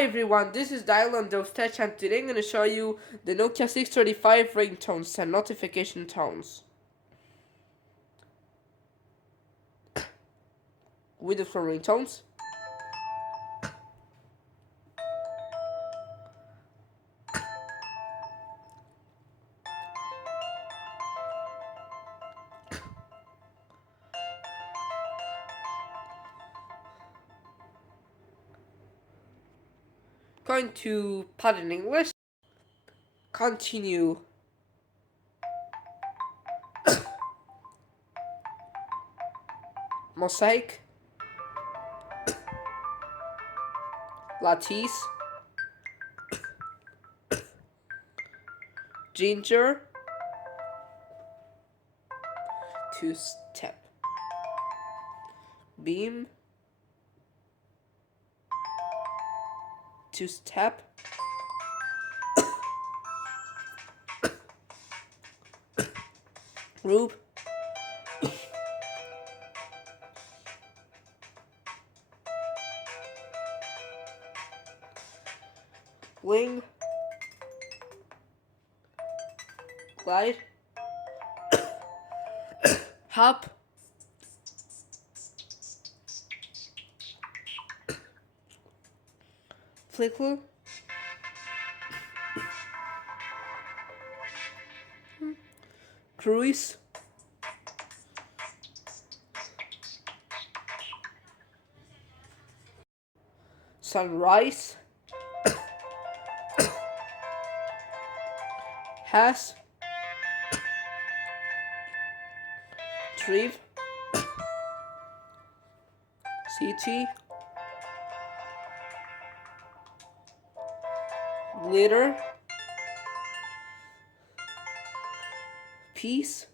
Hi everyone, this is Dylan Dostech and today I'm going to show you the Nokia 635 ringtones and notification tones. With the four ringtones. Going to put in English. Continue. Mosaic. Lattice. Ginger. Two-step. Beam. Two-step. Rube. Wing. Glide. Hop. Flickr. Cruise. Sunrise. Has. Triv. CT. Glitter. Peace.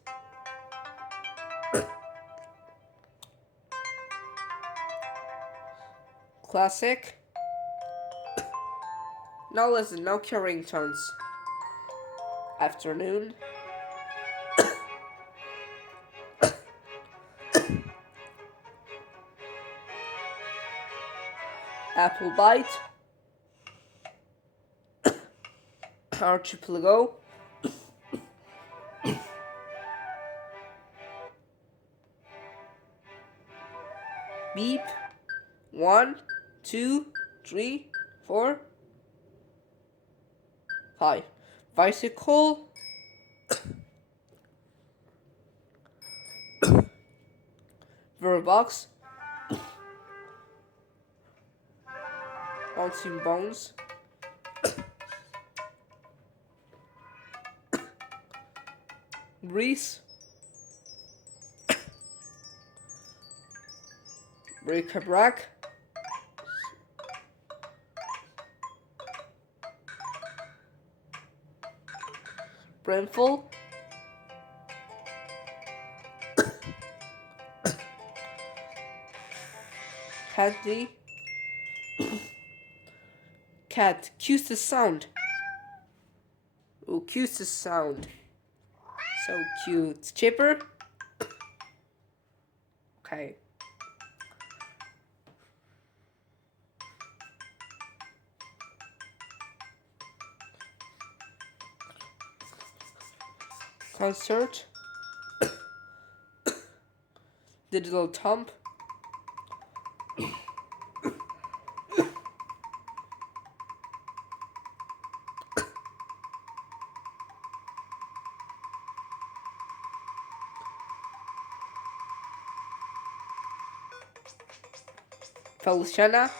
Classic. Now listen, Nokia ringtones. Afternoon. Apple Bite. Archipelago. Beep. 1, 2, 3, 4, 5. Bicycle. Verbox. Bouncing Bones. Grease. Bric-a-brac. Brimful. Handy. Cat. Cues the sound. Oh, cues the sound. So cute. Chipper. Okay. Concert. Digital Thump. Feliciana.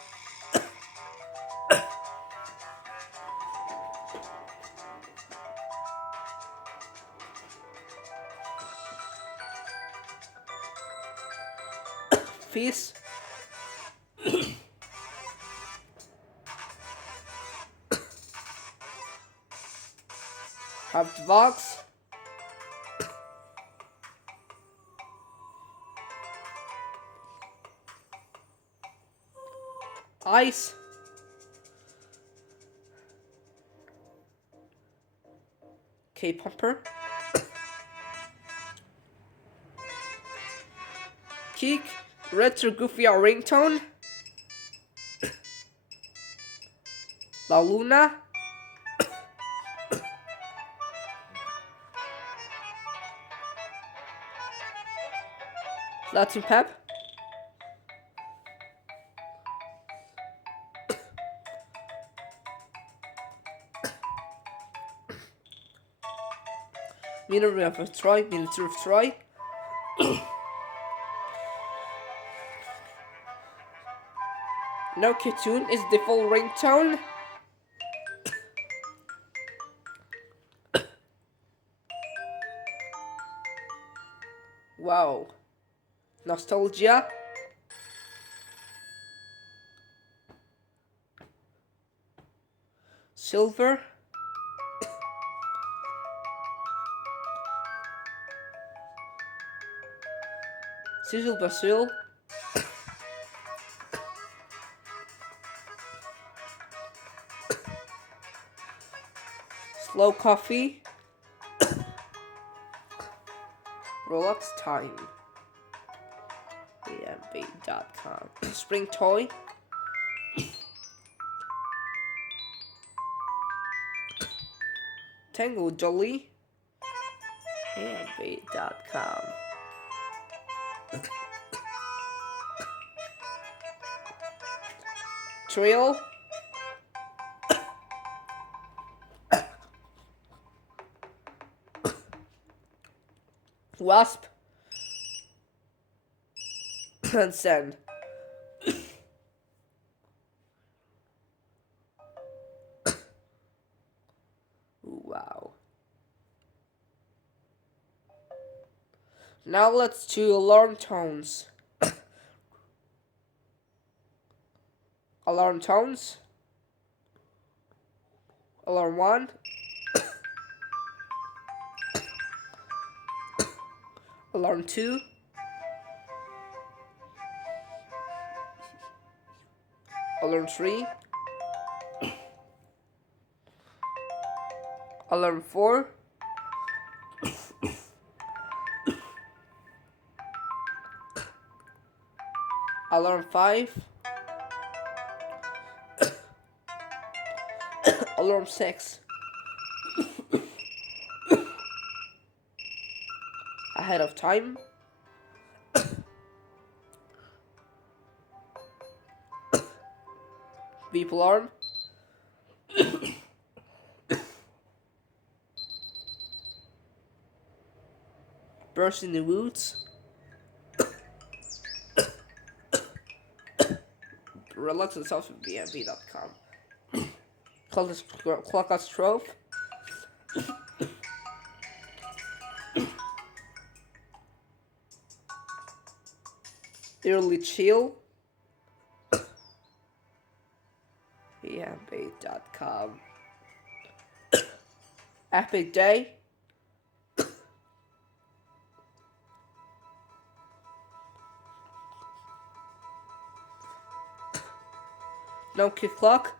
Fizz. Vox. Ice. K-Pumper. Kick. Retro Goofy ringtone. La Luna. Latin Pep. Military of Troy. Military of Troy. Nokia tune is default ringtone. Wow. Nostalgia. Silver. Sizzle Basil. Slow Coffee. Relax Time. AMB.com. Spring Toy. Tango Jolly. AMB.com. Trail. Wasp. And send. Wow. Now let's do alarm tones. Alarm tones. Alarm 1. Alarm 2. Alarm 3. Alarm 4. Alarm 5. Alarm 6. Ahead of time. Beep alarm. Burst in the Woods. Relax and Self at BNB.com. Clock out Trove. Early Chill. BNB.com. Epic Day. Nokia Clock.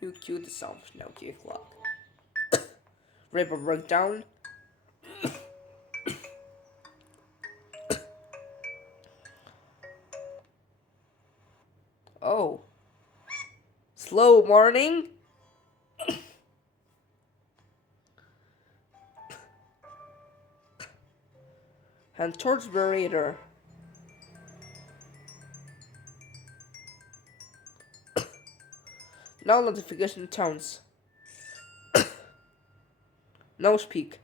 You cue the sound of Nokia Clock. River Breakdown. Oh. Slow Morning. And Torchbearer Raider. Now notification tones. Nose peak.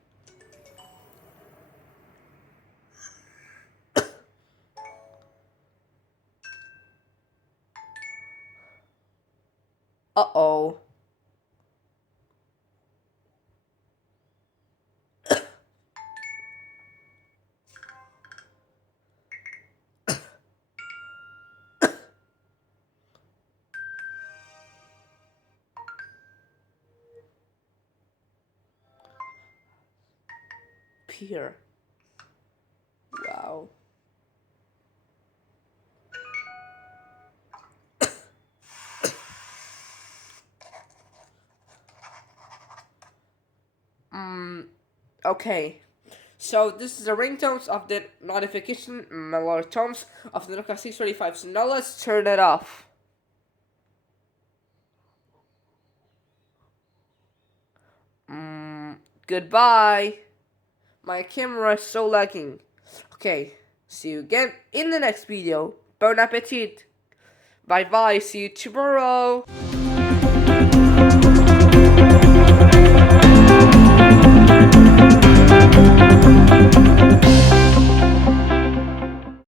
Uh-oh. Pier. Wow. Okay. So this is the ringtones of the notification tones of the Nokia 635. So now let's turn it off. Goodbye. My camera is so lagging. Okay, see you again in the next video. Bon appetit. Bye bye, see you tomorrow.